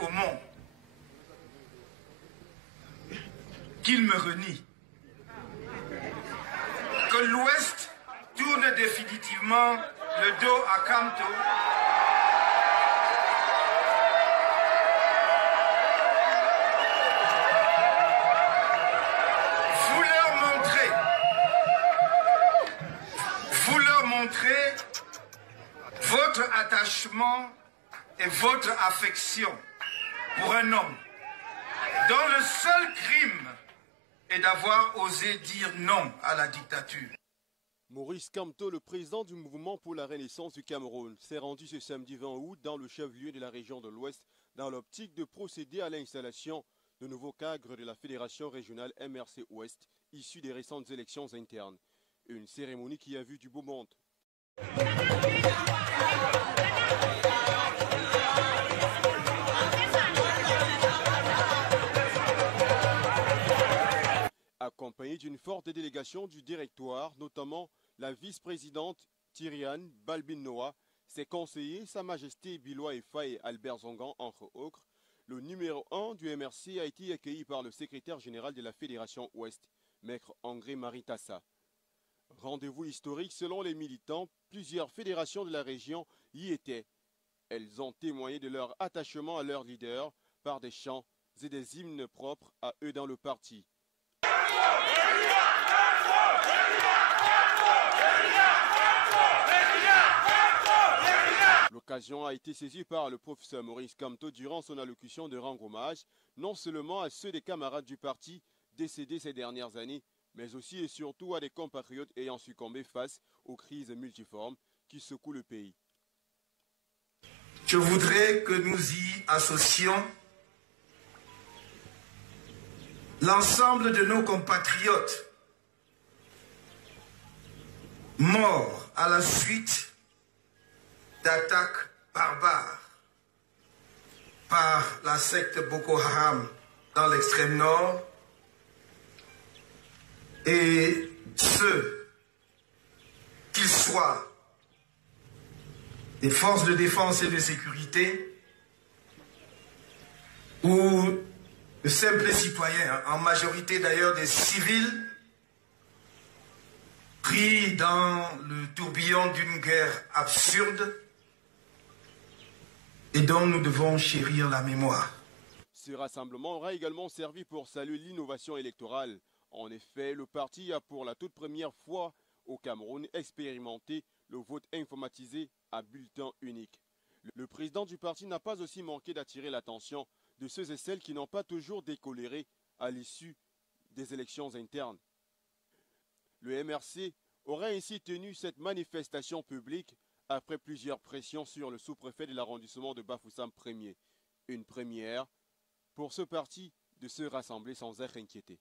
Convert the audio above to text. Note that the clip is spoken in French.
au monde qu'il me renie, que l'Ouest tourne définitivement le dos à Kamto, vous leur montrez votre attachement et votre affection pour un homme dont le seul crime est d'avoir osé dire non à la dictature. Maurice Kamto, le président du mouvement pour la renaissance du Cameroun, s'est rendu ce samedi 20 août dans le chef-lieu de la région de l'Ouest dans l'optique de procéder à l'installation de nouveaux cadres de la fédération régionale MRC Ouest, issus des récentes élections internes. Une cérémonie qui a vu du beau monde. Accompagné d'une forte délégation du directoire, notamment la vice-présidente Tyriane Balbin-Noah, ses conseillers, Sa Majesté Bilois Efa et Albert Zongan, entre autres, le numéro 1 du MRC a été accueilli par le secrétaire général de la Fédération Ouest, Maître André Maritassa. Rendez-vous historique selon les militants, plusieurs fédérations de la région y étaient. Elles ont témoigné de leur attachement à leur leader par des chants et des hymnes propres à eux dans le parti. L'occasion a été saisie par le professeur Maurice Kamto durant son allocution de rendre hommage non seulement à ceux des camarades du parti décédés ces dernières années, mais aussi et surtout à des compatriotes ayant succombé face aux crises multiformes qui secouent le pays. Je voudrais que nous y associons l'ensemble de nos compatriotes morts à la suite d'attaques barbares par la secte Boko Haram dans l'extrême nord, et ceux, qu'ils soient des forces de défense et de sécurité ou de simples citoyens, en majorité d'ailleurs des civils, pris dans le tourbillon d'une guerre absurde et dont nous devons chérir la mémoire. Ce rassemblement aura également servi pour saluer l'innovation électorale. En effet, le parti a pour la toute première fois au Cameroun expérimenté le vote informatisé à bulletin unique. Le président du parti n'a pas aussi manqué d'attirer l'attention de ceux et celles qui n'ont pas toujours décoléré à l'issue des élections internes. Le MRC aurait ainsi tenu cette manifestation publique après plusieurs pressions sur le sous-préfet de l'arrondissement de Bafoussam Ier. Une première pour ce parti de se rassembler sans être inquiété.